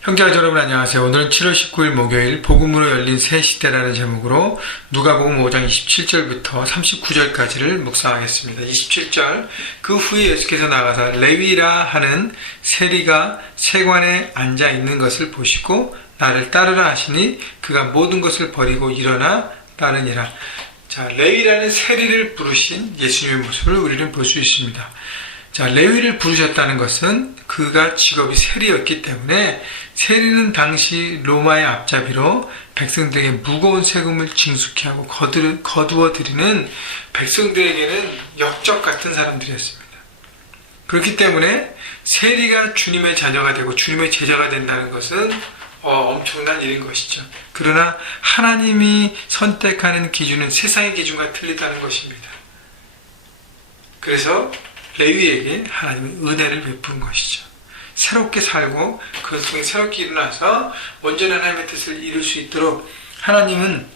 형제자 여러분 안녕하세요. 오늘은 7월 19일 목요일 복음으로 열린 새 시대라는 제목으로 누가복음 5장 27절부터 39절까지를 묵상하겠습니다. 27절 그 후에 예수께서 나가사 레위라 하는 세리가 세관에 앉아 있는 것을 보시고 나를 따르라 하시니 그가 모든 것을 버리고 일어나 따르니라. 자, 레위라는 세리를 부르신 예수님의 모습을 우리는 볼 수 있습니다. 자, 레위를 부르셨다는 것은 그가 직업이 세리였기 때문에 세리는 당시 로마의 앞잡이로 백성들에게 무거운 세금을 징수케 하고 거두어 드리는 백성들에게는 역적 같은 사람들이었습니다. 그렇기 때문에 세리가 주님의 자녀가 되고 주님의 제자가 된다는 것은 엄청난 일인 것이죠. 그러나 하나님이 선택하는 기준은 세상의 기준과 틀리다는 것입니다. 그래서 레위에게 하나님의 은혜를 베푸는 것이죠. 새롭게 살고 그것을 통해 새롭게 일어나서 온전한 하나님의 뜻을 이룰 수 있도록 하나님은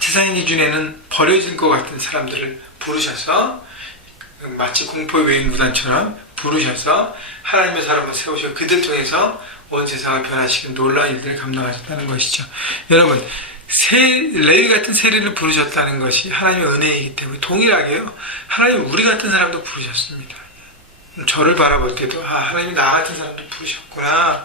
세상의 기준에는 버려질 것 같은 사람들을 부르셔서 마치 공포의 외인구단처럼 부르셔서 하나님의 사람을 세우셔 그들 통해서 온 세상을 변화시키는 놀라운 일들을 감당하셨다는 것이죠. 여러분, 레위 같은 세리를 부르셨다는 것이 하나님의 은혜이기 때문에 동일하게요. 하나님 우리 같은 사람도 부르셨습니다. 저를 바라볼 때도 하나님이 나 같은 사람도 부르셨구나.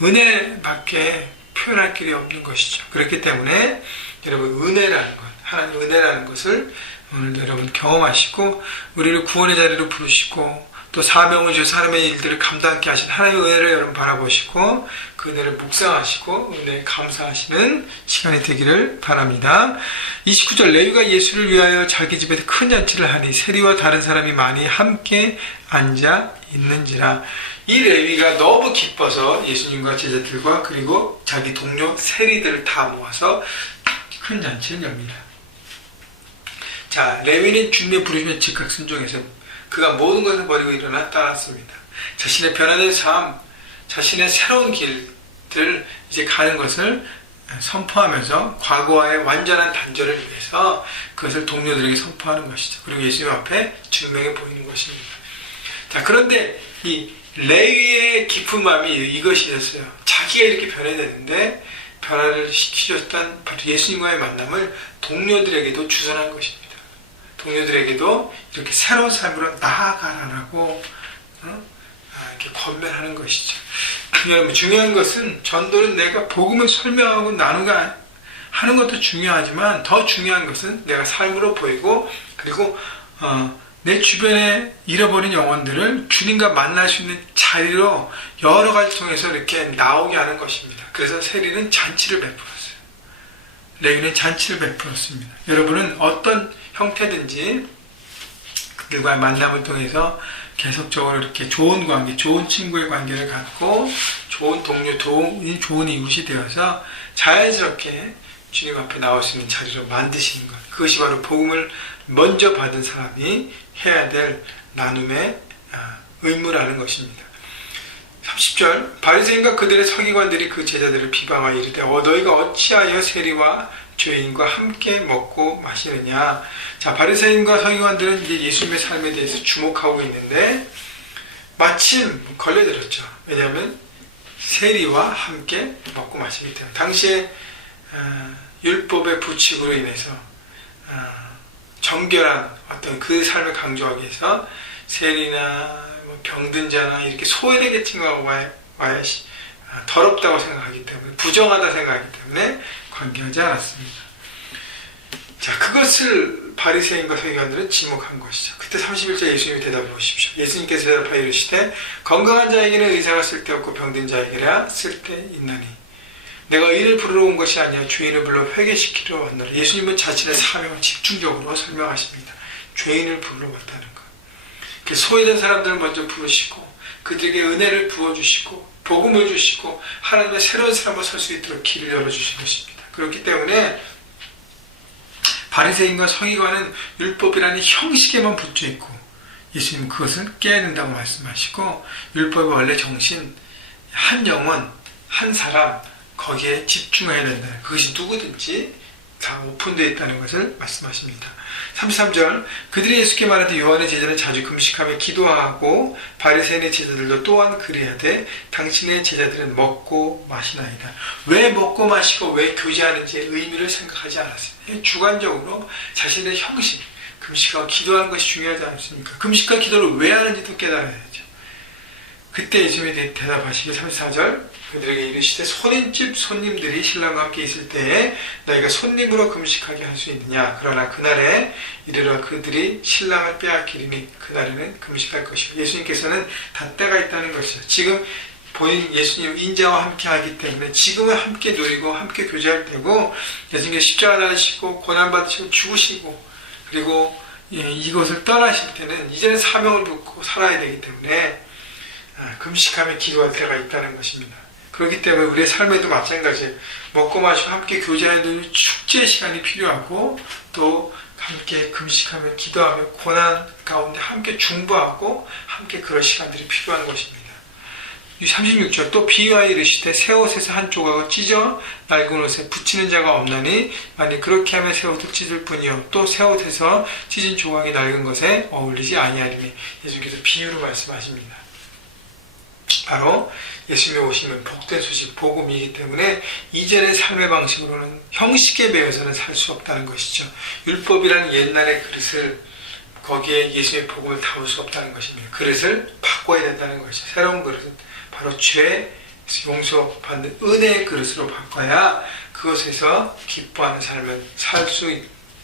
은혜밖에 표현할 길이 없는 것이죠. 그렇기 때문에 여러분 은혜라는 것, 하나님 은혜라는 것을 오늘 여러분 경험하시고 우리를 구원의 자리로 부르시고 또 사명을 주셔서 사람의 일들을 감당케 하신 하나님의 은혜를 여러분 바라보시고 그 은혜를 묵상하시고 은혜에 감사하시는 시간이 되기를 바랍니다. 29절 레위가 예수를 위하여 자기 집에서 큰 잔치를 하니 세리와 다른 사람이 많이 함께 앉아 있는지라. 이 레위가 너무 기뻐서 예수님과 제자들과 그리고 자기 동료 세리들을 다 모아서 큰 잔치를 엽니다. 자, 레위는 주님의 부르심에 즉각 순종해서 그가 모든 것을 버리고 일어나 따랐습니다. 자신의 변화된 삶, 자신의 새로운 길들을 이제 가는 것을 선포하면서 과거와의 완전한 단절을 위해서 그것을 동료들에게 선포하는 것이죠. 그리고 예수님 앞에 증명해 보이는 것입니다. 자, 그런데 이 레위의 깊은 마음이 이것이었어요. 자기가 이렇게 변해야 되는데 변화를 시키셨던 바로 예수님과의 만남을 동료들에게도 주선한 것입니다. 동료들에게도 이렇게 새로운 삶으로 나아가라고 이렇게 권면하는 것이죠. 여러분, 중요한 것은 전도는 내가 복음을 설명하고 나누가 하는 것도 중요하지만 더 중요한 것은 내가 삶으로 보이고 그리고 내 주변에 잃어버린 영혼들을 주님과 만날 수 있는 자리로 여러 가지 통해서 이렇게 나오게 하는 것입니다. 그래서 세리는 잔치를 베풀었어요. 레위는 잔치를 베풀었습니다. 여러분은 어떤 형태든지 그들과의 만남을 통해서 계속적으로 이렇게 좋은 관계, 좋은 친구의 관계를 갖고 좋은 동료, 좋은 이웃이 되어서 자연스럽게 주님 앞에 나올 수 있는 자리로 만드시는 것. 그것이 바로 복음을 먼저 받은 사람이 해야 될 나눔의 의무라는 것입니다. 30절 바리새인과 그들의 서기관들이 그 제자들을 비방하여 이르되 너희가 어찌하여 세리와 죄인과 함께 먹고 마시느냐. 자, 바리새인과 서기관들은 이제 예수님의 삶에 대해서 주목하고 있는데 마침 걸려들었죠. 왜냐하면 세리와 함께 먹고 마시기 때문에 당시에 율법의 부칙으로 인해서 정결한 어떤 그 삶을 강조하기 위해서 세리나 병든 자나 이렇게 소외된 계층과의 더럽다고 생각하기 때문에 부정하다 생각하기 때문에 관계하지 않았습니다. 자, 그것을 바리새인과 서기관들은 지목한 것이죠. 그때 31절 예수님이 대답해 보십시오. 예수님께서 대답하여 이르시되 건강한 자에게는 의사가 쓸데없고 병든 자에게라 쓸데있나니 내가 의인을 부르러 온 것이 아니라 죄인을 불러 회개시키려 왔노라. 예수님은 자신의 사명을 집중적으로 설명하십니다. 죄인을 부르러 왔다는 것. 소외된 사람들을 먼저 부르시고 그들에게 은혜를 부어주시고 복음을 주시고 하나님의 새로운 삶을 설 수 있도록 길을 열어주신 것입니다. 그렇기 때문에 바리새인과 서기관은 율법이라는 형식에만 붙여 있고 예수님은 그것을 깨야 된다고 말씀하시고 율법의 원래 정신, 한 영혼, 한 사람 거기에 집중해야 된다. 그것이 누구든지 다 오픈되어 있다는 것을 말씀하십니다. 33절 그들이 예수께 말하되 요한의 제자는 자주 금식하며 기도하고 바리새인의 제자들도 또한 그리하되 당신의 제자들은 먹고 마시나이다. 왜 먹고 마시고 왜 교제하는지의 의미를 생각하지 않았습니다. 주관적으로 자신의 형식, 금식하고 기도하는 것이 중요하지 않습니까? 금식과 기도를 왜 하는지도 깨달아야죠. 그때 예수님이 대답하시기 34절 그들에게 이르시되 손님집 손님들이 신랑과 함께 있을 때에 너희가 손님으로 금식하게 할 수 있느냐. 그러나 그날에 이르러 그들이 신랑을 빼앗기리니 그날에는 금식할 것이요. 예수님께서는 다 때가 있다는 것이죠. 지금 본인 예수님 인자와 함께 하기 때문에 지금은 함께 누리고 함께 교제할 때고 예수님께서 십자가 달리시고 고난받으시고 죽으시고 그리고 이곳을 떠나실 때는 이제는 사명을 붙고 살아야 되기 때문에 금식하며 기도할 때가 있다는 것입니다. 그렇기 때문에 우리의 삶에도 마찬가지예요. 먹고 마시고 함께 교제하는 축제의 시간이 필요하고 또 함께 금식하며 기도하며 고난 가운데 함께 중보하고 함께 그런 시간들이 필요한 것입니다. 36절 또 비유하여 이르시되 새 옷에서 한 조각을 찢어 낡은 옷에 붙이는 자가 없나니 만일 그렇게 하면 새 옷을 찢을 뿐이요 또 새 옷에서 찢은 조각이 낡은 것에 어울리지 아니하리니 예수님께서 비유로 말씀하십니다. 바로 예수님의 오시면 복된 소식, 복음이기 때문에 이전의 삶의 방식으로는 형식에 매여서는 살 수 없다는 것이죠. 율법이라는 옛날의 그릇을 거기에 예수님의 복음을 담을 수 없다는 것입니다. 그릇을 바꿔야 된다는 것이죠. 새로운 그릇은 바로 죄 용서받는 은혜의 그릇으로 바꿔야 그것에서 기뻐하는 삶을 살 수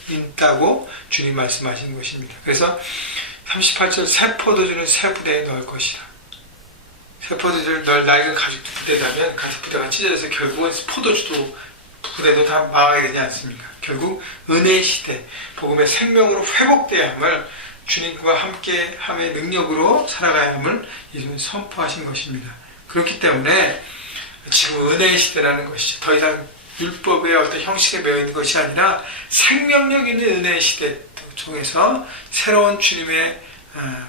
있다고 주님 말씀하신 것입니다. 그래서 38절 새 포도주는 새 부대에 넣을 것이라. 새 포도주를 널 낡은 가죽 부대라면 가죽 부대가 찢어져서 결국은 포도주도 부대도 다 망하게 되지 않습니까? 결국 은혜의 시대, 복음의 생명으로 회복돼야 함을 주님과 함께 함의 능력으로 살아가야 함을 예수님은 선포하신 것입니다. 그렇기 때문에 지금 은혜의 시대라는 것이죠. 더 이상 율법의 어떤 형식에 매여 있는 것이 아니라 생명력 있는 은혜의 시대 속에서 새로운 주님의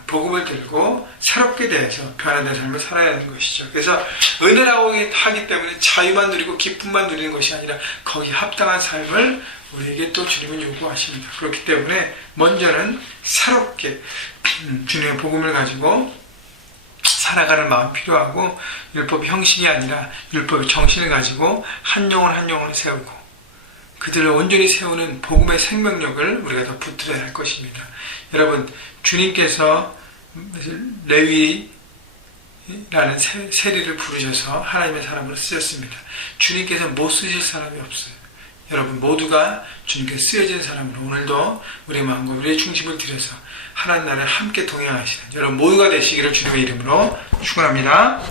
복음을 들고 새롭게 대해서 변화된 삶을 살아야 하는 것이죠. 그래서 은혜라고 하기 때문에 자유만 누리고 기쁨만 누리는 것이 아니라 거기에 합당한 삶을 우리에게 또 주님은 요구하십니다. 그렇기 때문에 먼저는 새롭게 주님의 복음을 가지고 살아가는 마음이 필요하고 율법 형식이 아니라 율법의 정신을 가지고 한 영혼 한 영혼을 세우고 그들을 온전히 세우는 복음의 생명력을 우리가 더 붙들어야 할 것입니다. 여러분 주님께서 레위라는 세리를 부르셔서 하나님의 사람으로 쓰셨습니다. 주님께서 못 쓰실 사람이 없어요. 여러분 모두가 주님께서 쓰여진 사람으로 오늘도 우리의 마음과 우리의 중심을 들여서 하나님 나라에 함께 동행하시는 여러분 모두가 되시기를 주님의 이름으로 축원합니다.